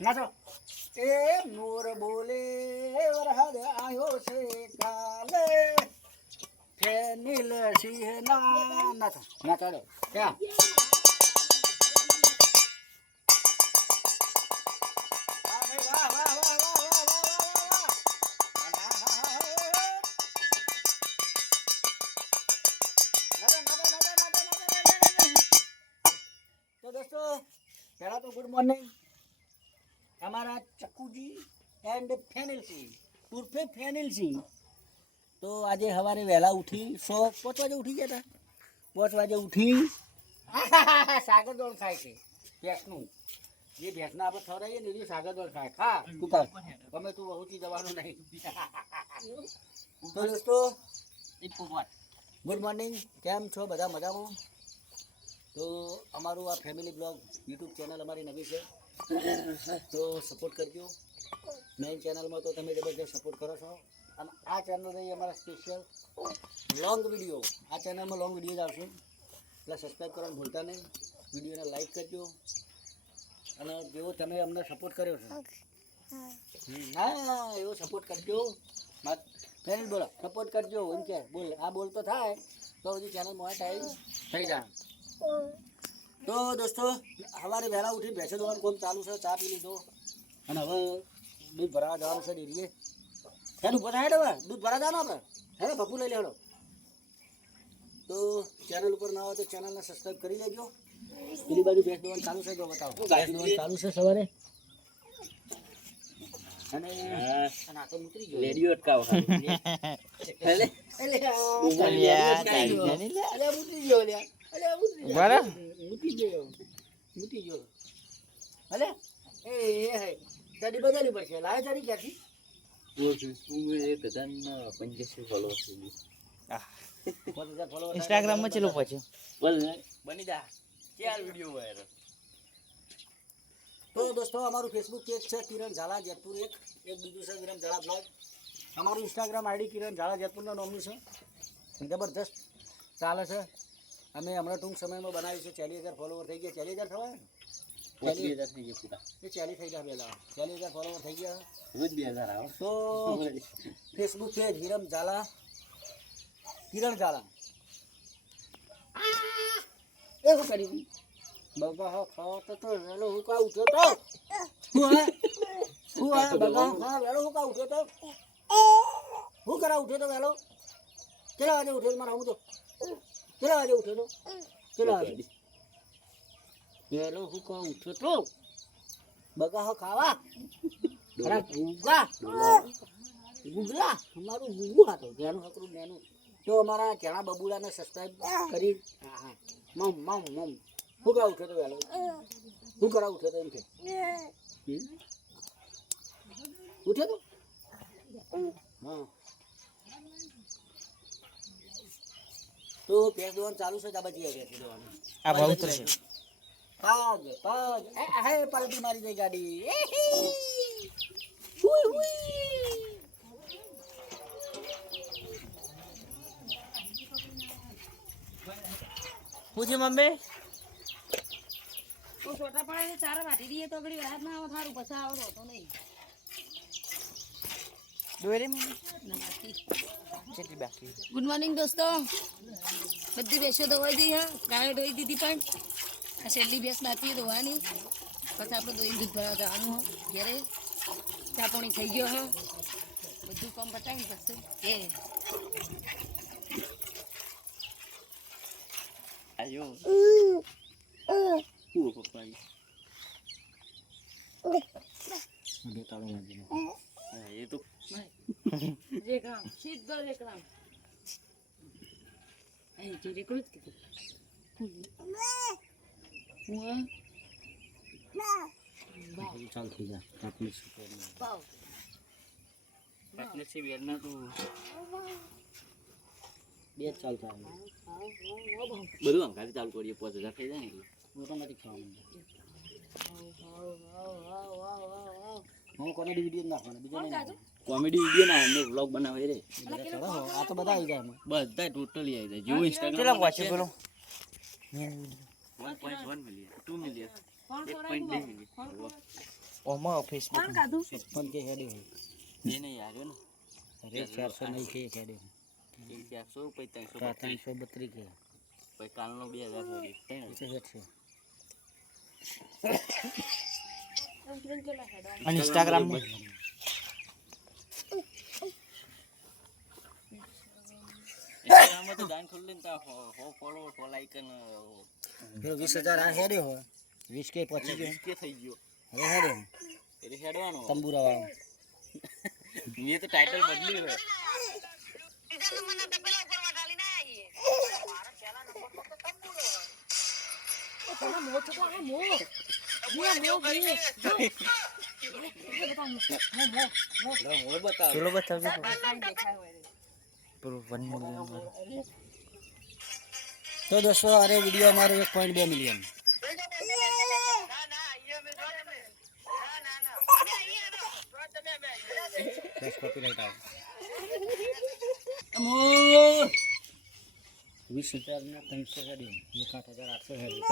નાચો. એ મોર બોલે વરહદ આયો છે કાલે. ફેનિલ સિંહ ના નાચો. નાચો ક્યાં? તો ગુડ મોર્નિંગ અમારા ચક્કુજી એન્ડ ફેનિલસિંહ ઉર્ફે ફેનિલસિંહ. તો આજે સવારે વહેલા ઉઠી સો પાંચ વાગે ઉઠી ગયા હતા પાંચ વાગે ઉઠી. સાગર દોડ ખાય છે ભેંસનું. જે ભેંસના આપણે ખવડાવીએ ને એ સાગર દોડ ખાય. ખા તું કર ગમે તું ઉઠી જવાનું નહીં. તો દોસ્તો ગુડ મોર્નિંગ કેમ છો? બધા મજામાં? તો અમારું આ ફેમિલી બ્લોગ યુટ્યુબ ચેનલ અમારી નવી છે. તો સપોર્ટ કરજો. મેઇન ચેનલમાં તો તમે જબરજસ્ત સપોર્ટ કરો છો. અને આ ચેનલ રહી અમારા સ્પેશિયલ લોંગ વીડિયો આ ચેનલમાં લોંગ વીડિયો જ આવશે. એટલે સબસ્ક્રાઈબ કરવાનું ભૂલતા નહીં. વિડીયોને લાઈક કરજો. અને જેવો તમે અમને સપોર્ટ કર્યો છે. હા, એવો સપોર્ટ કરજો. ફ્રેન્ડ બોલો સપોર્ટ કરજો, એમ કે. બોલ, આ બોલ તો થાય. તો હજી ચેનલ મોટા થઈ જાય. તો દોસ્તો સવારે વહેલા ઉઠી ભેંસો દોવાનું કોમ ચાલુ છે ચા પી લીધો અને હવે દૂધ ભરાવા જવાનું છે ડેરીએ હેડ હવે દૂધ ભરા જવાનું આપણે હેડો ભપુ લઈ લેવાનો તો ચેનલ ઉપર ના હોય તો ચેનલને સબસ્ક્રાઈબ કરી લેજો પેલી બાજુ ભેંસ દોવાનું ચાલુ છે જો બતાવો ગાય દોવાનું ચાલુ છે સવારે અને આ તો ઉતરી ગયો રેડિયો અટકાવો એટલે એટલે ઉતરી ગયો, અલ્યા. અલ્યા, ઉતરી ગયો. મૂકી ગયો. મૂકી ગયો. હલે એ એ હે. તારી બદલવી પડશે લાવે તારી ક્યાંથી? ઇન્સ્ટાગ્રામમાં ચેલું પછી બની જા. ચાર વીડિયો વાયરલ તો દોસ્તો અમારું ફેસબુક પેજ છે કિરણ ઝાલા જેતપુર એક. એક બીજું છે કિરણ ઝાલા બ્લોગ. અમારું ઇન્સ્ટાગ્રામ આઈડી કિરણ ઝાલા જેતપુરના નામનું છે. જબરદસ્ત ચાલે છે. અમે હમણાં ટૂંક સમયમાં બનાવીશું છે ચાલીસ હજાર ફોલોવર થઈ ગયા. ચાલીસ હજાર થવા ચાલીસ. હજાર થઈ ગયા પૂરા. એ ચાલીસ થઈ ગયા પેલા ચાલીસ હજાર ફોલોવર થઈ ગયા. રોજ બે હજાર આવે. તો ફેસબુક પેજ હિરમ ઝાલા. કિરણ ઝાલા. એવું કરી? બાબા હા તો વેલો હું કા ઉઠ્યો તો? હું હું હે હા વેલો હું કા ઉઠ્યો તો? હું કરા ઉઠ્યો તો વેલો કેટલા વાગે ઉઠ્યો મારા હું તો? કેટલા વાગે ઉઠ્યો તો? કેટલા વાગે વેલો હું કા ઉઠ્યો તો? બગા હા ખાવા અરે ગુગા ગુગલા અમારું ગુગુ હતો જેનું હકરું નેનું તો અમારા કેળા બબુલાને સબસ્ક્રાઇબ કરી. હા હા. મમ મમ મમ. હું કરા ઉઠ્યો તો વહેલો? હું કરા ઉઠ્યો તો એમ કે? ઉઠ્યો તો? હા. તો ભેંસ દોવાનું ચાલુ છે દાબાજી ભેંસ દોવાનું. આ ભાવ ઉતરશે પગ પગ હે પલટી મારી દે ગાડી. હુઈ હુઈ. પૂછી મમ્મી? તું છોટા પડે ચાર વાટી દઈએ તો અગડી રાત ના આવે થારું પછી આવે તો નહીં. દોરી કેટલી બાકી ગુડ મોર્નિંગ દોસ્તો. બધી બેસો ધોવાઈ દઈ હા ગાયો ધોઈ દીધી પણ. આ છેલ્લી બેસ બાકી ધોવાની. પછી આપણે દોઈને દૂધ ભરાવા જવાનું હો ઘેરે. ચા પાણી થઈ ગયો હા બધું કામ પતાવીને પછી એ આવ્યો પપ્પા એ તો રેકરામ સીધો રેકરામ અહીં જે રેકડું જ કીધું. હું ચાલ થઈ જા આપણી પાવ પાર્ટનરશિપ યારના તો બે ચાલ થાય. બધું અંગાથી ચાલુ કરીએ પાંચ હજાર થઈ જાય ને એટલે. ઓટોમેટિક ખાવાનું. હું કોમેડી વીડિયો નાખવાનો બીજો નહીં કોમેડી વીડિયો ના એમનો આ તો બધા આવી જાય બધા ટોટલી આવી જાય જેવું ઇન્સ્ટાગ્રામ કરો 1.1 મિલિયન 2 મિલિયન 1.2 કે હેડે હોય? એ નહીં આવ્યો ને પછી કાલનો 2000 ત્રણ છે અને ઇન્સ્ટાગ્રામ વીસ હજાર આ હેડે હોય. વીસ કે પચીસ કે કે થઈ ગયો. હવે હેડે એટલે હેડવાનો. તંબુરા વાળો મેં તો ટાઇટલ બદલ્યું છે મોય બતાવ પેલો બતાવજો. પેલો વન મિલિયન તો દોસ્તો અરે વીડિયો અમારો એક પોઈન્ટ બે મિલિયન વીસ હજાર ને ત્રણસો એક આઠ હજાર આઠસો હેડી